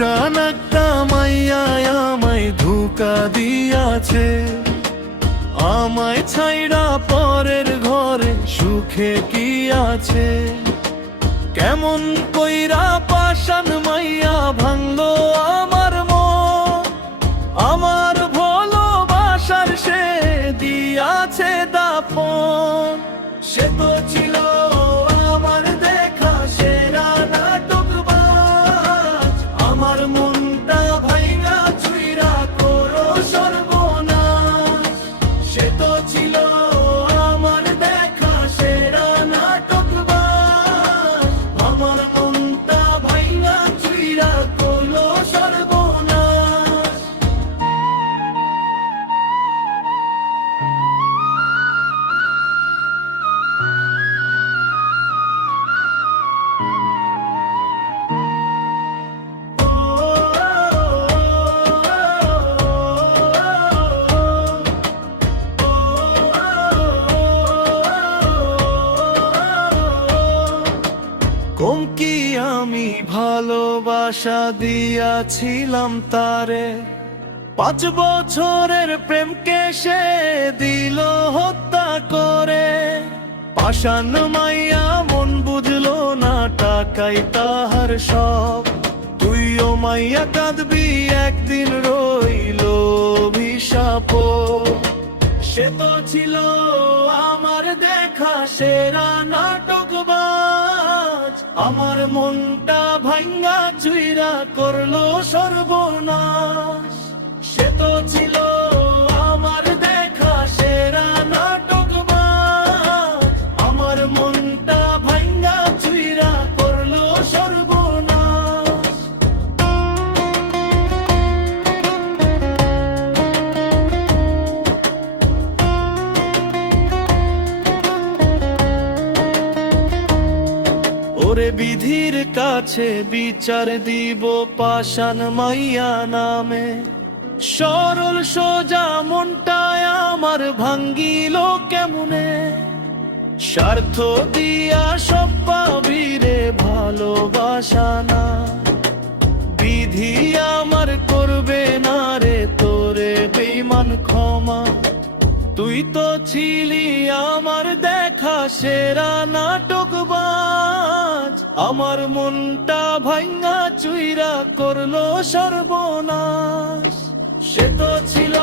পাষাণ একটা মাইয়া আমায় ধোঁকা দিয়াছে, আমায় ছাইড়া পরের ঘরে সুখে কি আছে। কেমন কইরা পাষাণ মাইয়া ভাঙলো আমার মন, আমার ভালোবাসার সে দিয়াছে দাফন। সে তো ছিল আমার দেখা সেরা নাটকবাজ, আমার মনটা ভাইঙা চুইরা করো সর্বনাশ। সে তো ছিল আমার দেখা সেরা নাটকবাজ, আমার মনটা ভাইঙা চুইরা করলো সর্বনাশ। কম কি আমি ভালোবাসা দিয়াছিলাম তারে, 5 বছরের প্রেমকে সে দিল হত্যা করে। পাষাণ মাইয়া মন বুঝলো না টাকাই তাহার সব, তুইও মাইয়া কাঁদবি একদিন রইল অভিশাপ। সে তো ছিল আমার দেখা সেরা নাটকবাজ, আমার মনটা ভাঙ্গা চুইরা করলো সর্বনাশ। সে তো ছিল আমার দেখা সেরা নাটকবাজ, আমার মনটা ভাঙ্গা চুইরা করলো সর্বনাশ। ওরে বিধির কাছে বিচার দিব পাষাণ মাইয়া নামে, সরল সোজা মনটায় আমার ভাঙ্গিল কেমনে। স্বার্থ দিয়া সব পাবি রে ভালোবাসা না, বিধি আমার করবে না রে তোরে বেঈমান ক্ষমা। তুই তো ছিলি আমার দেখা সেরা নাটকবাজ, আমার মনটা ভাঙ্গা চুইরা করলো সর্বনাশ। সে তো ছিল